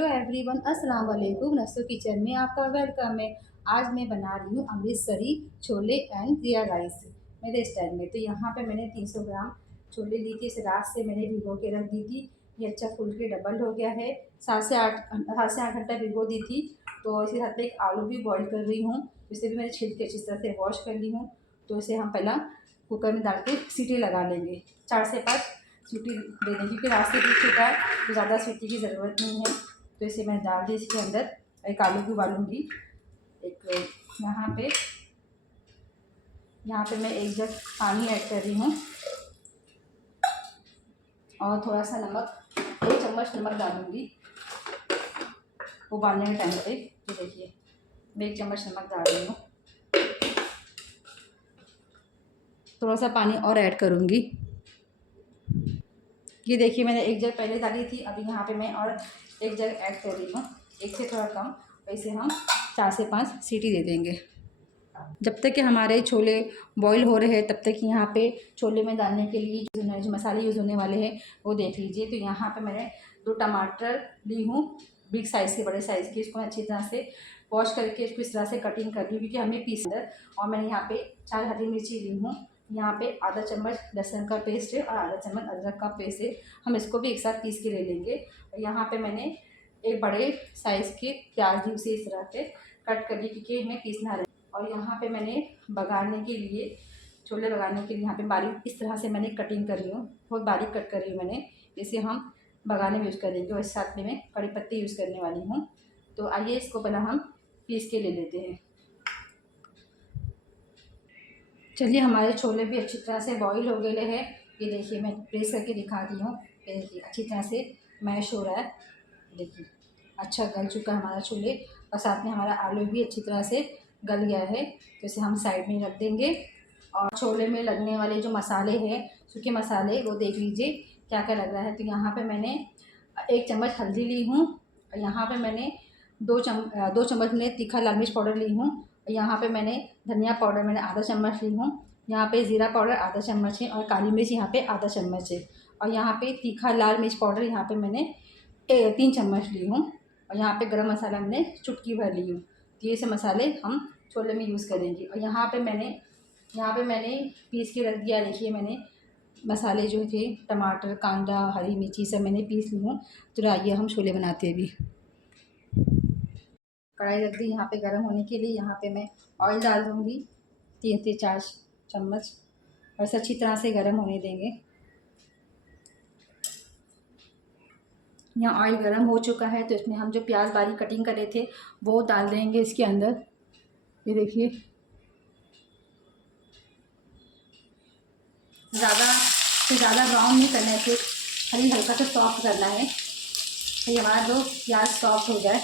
Hello everyone, अस्सलाम वालेकुम। नस्सो kitchen में आपका वेलकम है। आज मैं बना रही हूँ अमृतसरी छोले एंड ज़ीरा राइस मेरे स्टाइल में। तो यहाँ पे मैंने 300 ग्राम छोले ली थी। इसे रात से मैंने भिगो के रख दी थी। ये अच्छा फुल के डबल हो गया है। 7 से 8 घंटा भिगो दी थी। तो इसी साथ में एक आलू भी बॉईल कर रही हूँ। इसे भी मैंने छिल के अच्छी तरह से वॉश कर ली हूँ। तो इसे हम पहला कुकर में डाल के सीटी लगा लेंगे। 4 से 5 सीटी दे देंगे क्योंकि रात से दिख चुका है तो ज़्यादा सीटी की ज़रूरत नहीं है। तो इसे मैं डाल दी इसके अंदर। एक आलू भी उबालूँगी। एक यहाँ पे मैं 1 जग पानी ऐड कर रही हूँ और थोड़ा सा नमक, 1 चम्मच नमक डालूँगी उबालने के टाइम पे। ये देखिए मैं 1 चम्मच नमक डाल रही हूँ। थोड़ा सा पानी और ऐड करूँगी। ये देखिए मैंने 1 जग पहले डाली थी, अभी यहाँ पे मैं और 1 जग ऐड कर रही हूँ, 1 से थोड़ा कम। इसे हम 4 से 5 सीटी दे देंगे। जब तक कि हमारे छोले बॉईल हो रहे हैं तब तक यहाँ पे छोले में डालने के लिए जो मसाले यूज़ होने वाले हैं वो देख लीजिए। तो यहाँ पे मैंने 2 टमाटर ली हूँ, बिग साइज़ के, बड़े साइज़ के। इसको अच्छी तरह से वॉश करके इसको इस तरह से कटिंग कर ली क्योंकि हमें पीस अंदर। और मैंने यहाँ पे 4 हरी मिर्ची ली हूँ। यहाँ पे आधा चम्मच लहसुन का पेस्ट है और आधा चम्मच अदरक का पेस्ट है। हम इसको भी एक साथ पीस के ले लेंगे। और यहाँ पे मैंने एक बड़े साइज़ के प्याज ली, उसे इस तरह से कट कर ली क्योंकि हमें पीसना है। और यहाँ पे मैंने बघारने के लिए, छोले बघारने के लिए यहाँ पे बारीक इस तरह से मैंने कटिंग कर रही हूँ, बहुत बारीक कट कर रही हूँ मैंने। इसे हम बघारने में यूज़ करेंगे और इस साथ में मैं कड़ी पत्ती यूज़ करने वाली हूँ। तो आइए इसको पहले हम पीस के ले लेते हैं। चलिए हमारे छोले भी अच्छी तरह से बॉईल हो गए हैं। ये देखिए मैं प्रेस करके दिखाती हूँ। ये देखिए अच्छी तरह से मैश हो रहा है। देखिए अच्छा गल चुका है हमारा छोले और साथ में हमारा आलू भी अच्छी तरह से गल गया है। तो इसे हम साइड में रख देंगे। और छोले में लगने वाले जो मसाले हैं, सूखे मसाले, वो देख लीजिए क्या क्या लग रहा है। तो यहाँ पे मैंने 1 चम्मच हल्दी ली हूँ और यहाँ पे मैंने 2 चम्मच में तीखा लाल मिर्च पाउडर ली हूँ। यहाँ पे मैंने धनिया पाउडर मैंने आधा चम्मच ली हूँ। यहाँ पे ज़ीरा पाउडर आधा चम्मच है और काली मिर्च यहाँ पे आधा चम्मच है। और यहाँ पे तीखा लाल मिर्च पाउडर यहाँ पे मैंने 3 चम्मच ली हूँ। और यहाँ पे गरम मसाला मैंने चुटकी भर ली हूँ। तो ये सब मसाले हम छोले में यूज़ करेंगे। और यहाँ पे मैंने पीस के रख दिया। देखिए मैंने मसाले जो थे, टमाटर, कांदा, हरी मिर्ची सब मैंने पीस ली हूँ। तो आइए हम छोले बनाते हैं। अभी कढ़ाई रख दी यहाँ पे गर्म होने के लिए। यहाँ पे मैं ऑयल डाल दूँगी 3 से 4 चम्मच और इसे अच्छी तरह से गर्म होने देंगे। यहाँ ऑयल गर्म हो चुका है तो इसमें हम जो प्याज बारीक कटिंग करे थे वो डाल देंगे इसके अंदर। ये देखिए ज़्यादा ब्राउन नहीं करना है, इसे हल्का सा सॉफ्ट करना है। तो हमारा जो प्याज सॉफ्ट हो जाए।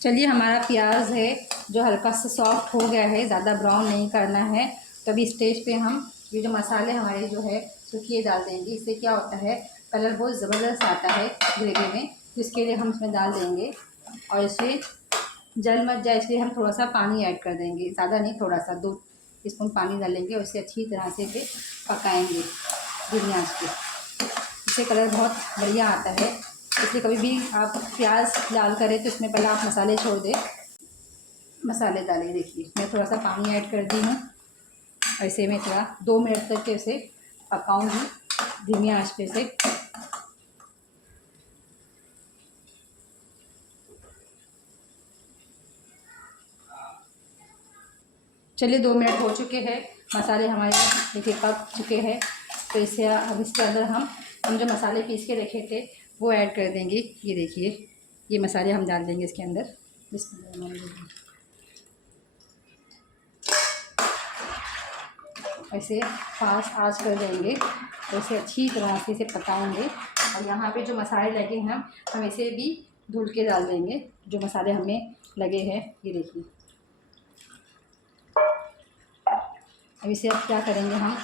चलिए हमारा प्याज है जो हल्का सा सॉफ्ट हो गया है, ज़्यादा ब्राउन नहीं करना है। तभी स्टेज पे हम ये जो मसाले हमारे जो है सूखिए डाल देंगे। इससे क्या होता है, कलर बहुत ज़बरदस्त आता है ग्रेवी में। जिसके लिए हम इसमें डाल देंगे और इसे जल मत जाए इसलिए हम थोड़ा सा पानी ऐड कर देंगे, ज़्यादा नहीं, थोड़ा सा 2 टीस्पून पानी डालेंगे और इसे अच्छी तरह से इसे पकाएंगे धीमी आंच पे। इससे कलर बहुत बढ़िया आता है। इसलिए कभी भी आप प्याज डाल करें तो इसमें पहले आप मसाले छोड़ दें। मसाले डालें। देखिए मैं थोड़ा सा पानी ऐड कर दी हूँ। ऐसे में थोड़ा 2 मिनट तक इसे पकाऊंगी धीमी आंच पे से। चलिए 2 मिनट हो चुके हैं, मसाले हमारे देखिए पक चुके हैं। तो इसे अब इसके अंदर हम जो मसाले पीस के रखे थे वो ऐड कर देंगे। ये देखिए ये मसाले हम डाल देंगे इसके अंदर। ऐसे फास्ट आंच कर देंगे तो इसे अच्छी तरह से इसे पकाएंगे। और यहाँ पे जो मसाले लगे हैं हम इसे भी धुल के डाल देंगे, जो मसाले हमें लगे हैं। ये देखिए अब इसे अब क्या करेंगे, हम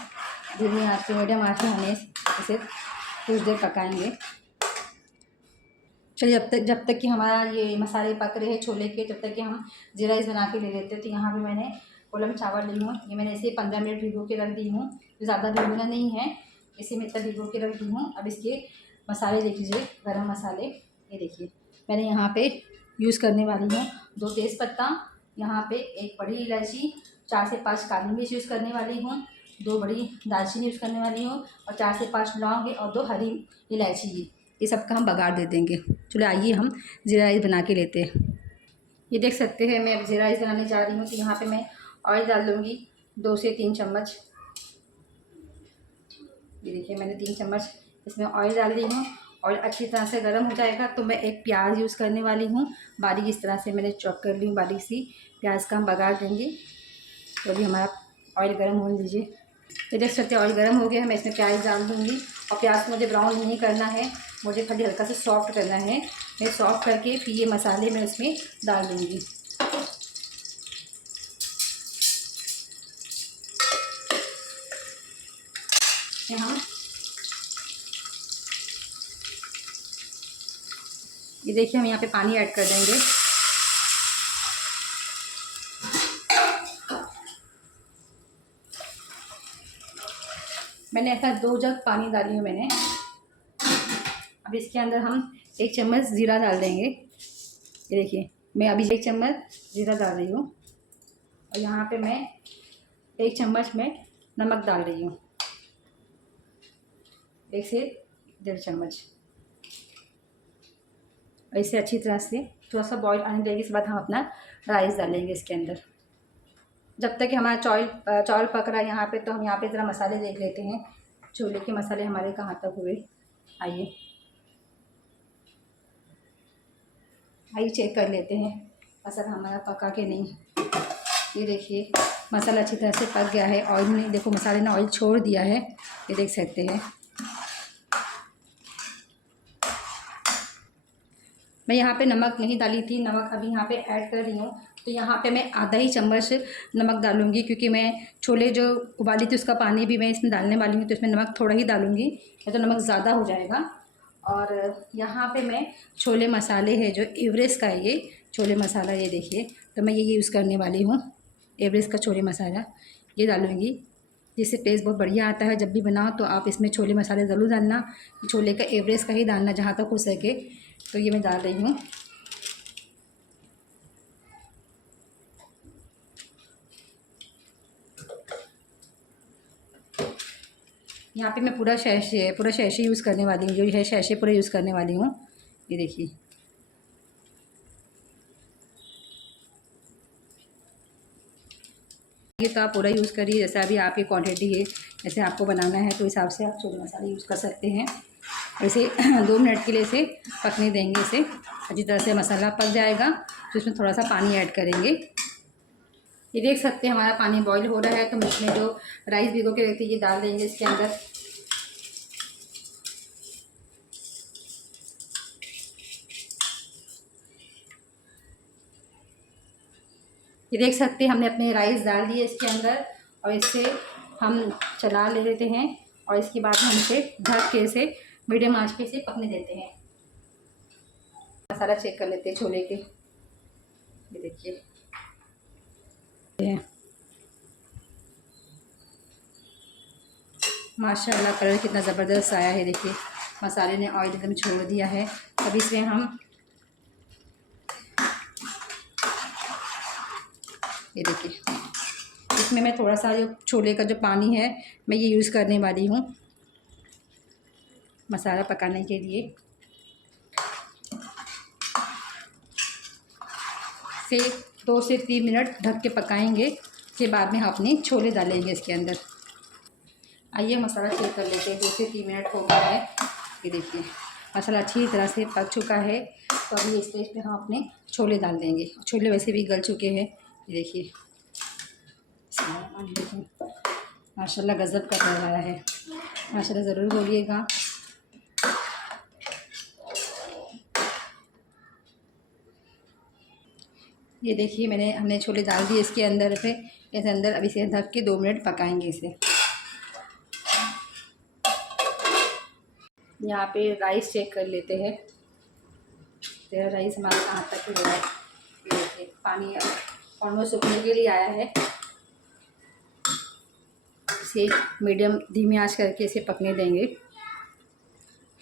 धीमी आंच पे, मीडियम आंच पे हमें इसे कुछ देर पकाएंगे। चलिए जब तक कि हमारा ये मसाले पक रहे हैं छोले के, तब तक कि हम ज़ीरा राइस बना के ले लेते हैं। तो यहाँ पे मैंने कोलम चावल ली हूँ। ये मैंने इसे 15 मिनट भिगो के रख दी हूँ। ज़्यादा भिगोना नहीं है, इसी में इतना भिगो के रख दी हूँ। अब इसके मसाले देख लीजिए, गरम मसाले ये देखिए मैंने यहाँ पे यूज़ करने वाली हूँ 2 तेज़पत्ता, यहाँ पे 1 बड़ी इलायची, 4 से 5 काली मिर्च यूज़ करने वाली हूँ, 2 बड़ी दालचीनी यूज़ करने वाली हूँ और 4 से 5 लौंग और 2 हरी इलायची। ये सब का हम बघार दे देंगे। चलो आइए हम ज़ीरा राइस बना के लेते हैं। ये देख सकते हैं मैं अब ज़ीरा राइस बनाने जा रही हूँ। तो यहाँ पे मैं ऑयल डाल दूँगी 2 से 3 चम्मच। ये देखिए मैंने 3 चम्मच इसमें ऑयल डाल दी हूँ। ऑयल अच्छी तरह से गर्म हो जाएगा तो मैं एक प्याज यूज़ करने वाली हूँ, बारीक इस तरह से मैंने चॉप कर ली हूँ बारीक सी। प्याज का हम बघार देंगे। तो अभी हमारा ऑयल गर्म होने दीजिए। ये देख सकते हैं ऑयल गर्म हो गया है, मैं इसमें प्याज डाल दूँगी। और प्याज को मुझे ब्राउन नहीं करना है, मुझे खाली हल्का सा सॉफ्ट करना है। मैं सॉफ्ट करके फिर ये मसाले मैं इसमें डाल दूँगी। हम ये देखिए हम यहाँ पे पानी ऐड कर देंगे। मैंने ऐसा 2 जग पानी डाली हूँ मैंने। अब इसके अंदर हम 1 चम्मच ज़ीरा डाल देंगे। ये देखिए मैं अभी 1 चम्मच ज़ीरा डाल रही हूँ और यहाँ पे मैं 1 चम्मच में नमक डाल रही हूँ, 1 से 1.5 चम्मच। ऐसे अच्छी तरह से थोड़ा सा बॉईल आने देंगे। इसके बाद हम अपना राइस डालेंगे इसके अंदर। जब तक कि हमारा चावल पक रहा है यहाँ पे, तो हम यहाँ पे ज़रा मसाले देख लेते हैं, छोले के मसाले हमारे कहाँ तक हुए। आइए चेक कर लेते हैं मसाला हमारा पका के नहीं। ये देखिए मसाला अच्छी तरह से पक गया है। ऑयल ने देखो मसाले ने ऑयल छोड़ दिया है, ये देख सकते हैं। मैं यहाँ पे नमक नहीं डाली थी, नमक अभी यहाँ पे ऐड कर रही हूँ। तो यहाँ पे मैं आधा ही चम्मच नमक डालूँगी, क्योंकि मैं छोले जो उबाली थी उसका पानी भी मैं इसमें डालने वाली हूँ। तो इसमें नमक थोड़ा ही डालूँगी, या तो नमक ज़्यादा हो जाएगा। और यहाँ पे मैं छोले मसाले है जो एवरेस्ट का है, ये छोले मसाला ये देखिए, तो मैं ये यूज़ करने वाली हूँ एवरेस्ट का छोले मसाला, ये डालूँगी जिससे टेस्ट बहुत बढ़िया आता है। जब भी बनाओ तो आप इसमें छोले मसाले ज़रूर डालना, छोले का एवरेस्ट का ही डालना जहाँ तक हो सके। तो ये मैं डाल रही हूँ। यहाँ पे मैं पूरा शैशे यूज़ करने वाली हूँ, जो है शैशे पूरा यूज़ करने वाली हूँ। ये देखिए ये तो आप पूरा यूज़ करिए, जैसे अभी आपकी क्वांटिटी है, जैसे आपको बनाना है तो हिसाब से आप छोले मसाले यूज़ कर सकते हैं। ऐसे 2 मिनट के लिए इसे पकने देंगे। इसे अच्छी तरह से मसाला पक जाएगा तो इसमें थोड़ा सा पानी ऐड करेंगे। ये देख सकते हैं हमारा पानी बॉईल हो रहा है, तो इसमें जो राइस भिगो के रखते ये डाल देंगे इसके अंदर। ये देख सकते हैं हमने अपने राइस डाल दिए इसके अंदर, और इससे हम चला ले लेते हैं। और इसके बाद हम इसे ढक के इसे मीडियम आंच पे इसे पकने देते हैं। मसाला चेक कर लेते हैं छोले के। ये देखिए माशाल्लाह कलर कितना ज़बरदस्त आया है। देखिए मसाले ने ऑयल एकदम छोड़ दिया है। अब इसमें हम ये देखिए इसमें मैं थोड़ा सा जो छोले का जो पानी है मैं ये यूज़ करने वाली हूँ मसाला पकाने के लिए। से 2 से 3 मिनट ढक के पकाएंगे। उसके बाद में हम अपने छोले डालेंगे इसके अंदर। आइए मसाला चेक कर लेते हैं। 2 से 3 मिनट हो गया है। ये देखिए मसाला अच्छी तरह से पक चुका है। तो अभी इस स्टेज पे हम अपने छोले डाल देंगे। छोले वैसे भी गल चुके हैं। ये देखिए माशाल्लाह गज़ब का लग रहा है। माशाल्लाह ज़रूर बोलिएगा। ये देखिए हमने छोले डाल दिए इसके अंदर पे, इस अंदर। अब इसे ढक के 2 मिनट पकाएंगे इसे। यहाँ पे राइस चेक कर लेते हैं। तेरा राइस हमारा कहाँ तक हो रहा है। ये देखिए पानी ऑलमोस्ट सूखने के लिए आया है। इसे मीडियम धीमी आंच करके इसे पकने देंगे।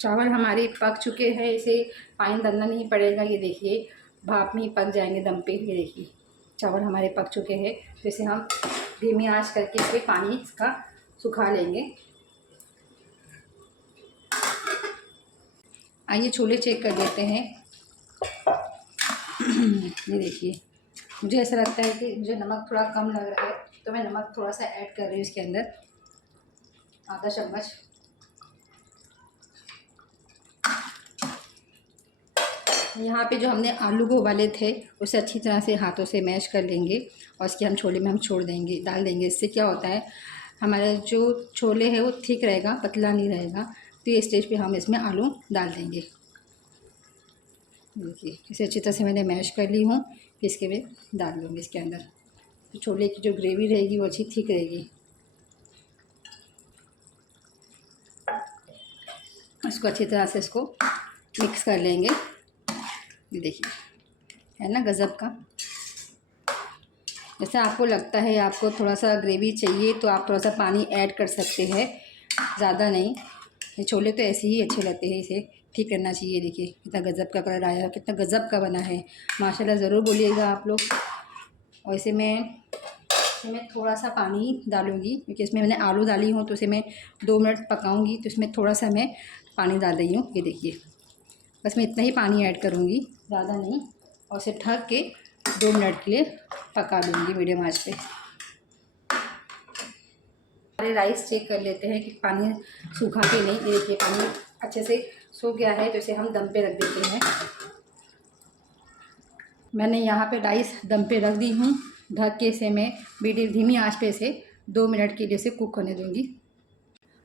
चावल हमारे पक चुके हैं, इसे पानी डालना नहीं पड़ेगा। ये देखिए भाप में ही पक जाएंगे दम पे। ये देखिए चावल हमारे पक चुके हैं, तो इसे हम धीमी आंच करके इसे पानी इसका सुखा लेंगे। आइए छोले चेक कर लेते हैं। ये देखिए मुझे ऐसा लगता है कि मुझे नमक थोड़ा कम लग रहा है, तो मैं नमक थोड़ा सा ऐड कर रही हूँ इसके अंदर, आधा चम्मच। यहाँ पे जो हमने आलू को उबाले थे उसे अच्छी तरह से हाथों से मैश कर लेंगे और इसके हम छोले में हम छोड़ देंगे, डाल देंगे। इससे क्या होता है, हमारा जो छोले है वो थिक रहेगा, पतला नहीं रहेगा। तो ये स्टेज पे हम इसमें आलू डाल देंगे। देखिए इसे अच्छी तरह से मैंने मैश कर ली हूँ, फिर इसके में डाल लूँगी इसके अंदर। तो छोले की जो ग्रेवी रहेगी वो अच्छी थिक रहेगी। इसको अच्छी तरह से इसको मिक्स कर लेंगे। ये देखिए है ना गज़ब का। जैसे आपको लगता है आपको थोड़ा सा ग्रेवी चाहिए तो आप थोड़ा सा पानी ऐड कर सकते हैं, ज़्यादा नहीं। ये छोले तो ऐसे ही अच्छे लगते हैं, इसे ठीक करना चाहिए। देखिए कितना गज़ब का कलर आया है, कितना गज़ब का बना है, माशाल्लाह। ज़रूर बोलिएगा आप लोग। और इसे मैं थोड़ा सा पानी डालूँगी क्योंकि इसमें मैंने आलू डाली हूँ, तो इसे मैं 2 मिनट पकाऊँगी। तो इसमें थोड़ा सा मैं पानी डाल रही हूँ। ये देखिए बस मैं इतना ही पानी ऐड करूँगी, ज़्यादा नहीं। और इसे ढक के 2 मिनट के लिए पका लूँगी मीडियम आंच पे। हमारे राइस चेक कर लेते हैं कि पानी सूखा के नहीं। ये देखिए पानी अच्छे से सूख गया है, तो इसे हम दम पे रख देते हैं। मैंने यहाँ पे राइस दम पे रख दी हूँ, ढक के इसे मैं धीमी आंच पे इसे 2 मिनट के लिए इसे कुक होने दूँगी।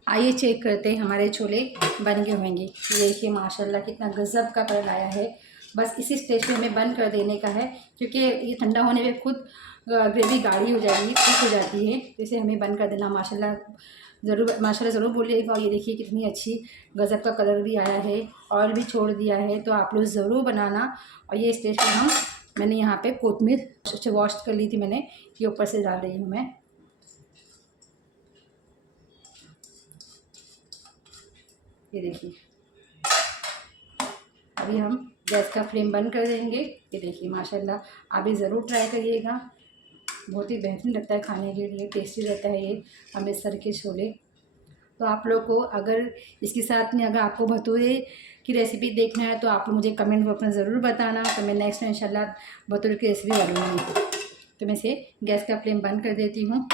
आइए चेक करते हैं हमारे छोले बन गए होंगे। ये देखिए माशाल्लाह कितना गज़ब का कलर आया है। बस इसी स्टेज पे हमें बंद कर देने का है, क्योंकि ये ठंडा होने में खुद ग्रेवी गाढ़ी हो जाएगी, थिक हो जाती है। तो इसे हमें बंद कर देना। माशाल्लाह ज़रूर बोलिएगा। ये देखिए कितनी अच्छी गज़ब का कलर भी आया है, ऑयल भी छोड़ दिया है। तो आप लोग ज़रूर बनाना। और ये स्टेज पर मैंने यहाँ पर कोतमीर अच्छे वॉश कर ली थी मैंने, ये ऊपर से डाल रही हूँ मैं। ये देखिए अभी हम गैस का फ्लेम बंद कर देंगे। ये देखिए माशाल्लाह आप भी ज़रूर ट्राई करिएगा, बहुत ही बेहतरीन लगता है खाने के लिए, टेस्टी रहता है ये अमृतसर के छोले। तो आप लोग को अगर इसके साथ में अगर आपको भटूरे की रेसिपी देखना है तो आप लोग मुझे कमेंट बॉक्स में ज़रूर बताना। तो मैं नेक्स्ट में इंशाल्लाह भटूरे की रेसिपी बनाऊँगी। तो मैं इसे गैस का फ्लेम बंद कर देती हूँ।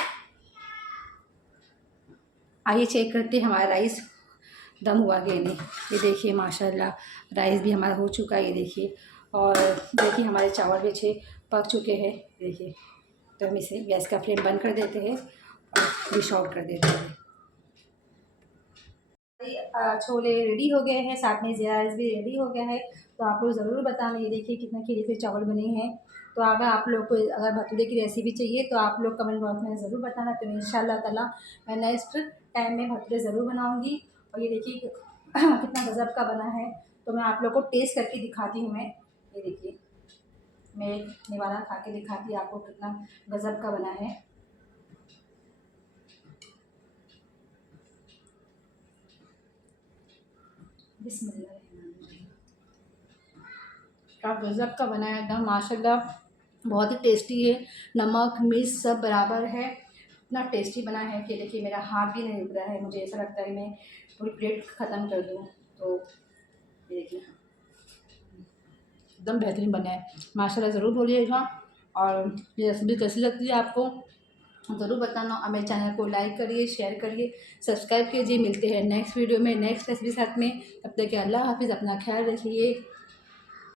आइए चेक करते हैं हमारा राइस दम हुआ कि नहीं। ये देखिए माशाल्लाह राइस भी हमारा हो चुका है। ये देखिए, और देखिए हमारे चावल भी अच्छे पक चुके हैं। देखिए तो हम इसे गैस का फ्लेम बंद कर देते हैं और डिश आउट कर देते हैं। छोले रेडी हो गए हैं, साथ में ज़ीरा राइस भी रेडी हो गया है। तो आप लोग ज़रूर बताना। ये देखिए कितना खीरे से चावल बने हैं। तो अगर आप लोग को अगर भटूरे की रेसिपी चाहिए तो आप लोग कमेंट बॉक्स में ज़रूर बताना। तो इंशाल्लाह ताला मैं नेक्स्ट टाइम में भटूरे ज़रूर बनाऊँगी। और ये देखिए कितना गज़ब का बना है। तो मैं आप लोग को टेस्ट करके दिखाती हूँ। मैं ये देखिए मैं एक निवाला खा के दिखाती हूँ आपको कितना गज़ब का बना है। बिस्मिल्लाह क्या गज़ब का बना है एकदम माशाल्लाह, बहुत ही टेस्टी है। नमक मिर्च सब बराबर है, इतना टेस्टी बना है कि देखिए मेरा हाथ भी नहीं रुक रहा है। मुझे ऐसा लगता है मैं पूरी प्लेट ख़त्म कर दूँ। तो ये देखिए एकदम बेहतरीन बना है माशाल्लाह। ज़रूर बोलिएगा और ये रेसिपी कैसी लगती है आपको ज़रूर बताना। और मेरे चैनल को लाइक करिए, शेयर करिए, सब्सक्राइब कीजिए। मिलते हैं नेक्स्ट वीडियो में नेक्स्ट रेसिपी साथ में। तब तक के अल्लाह हाफ़िज़, अपना ख्याल रखिए।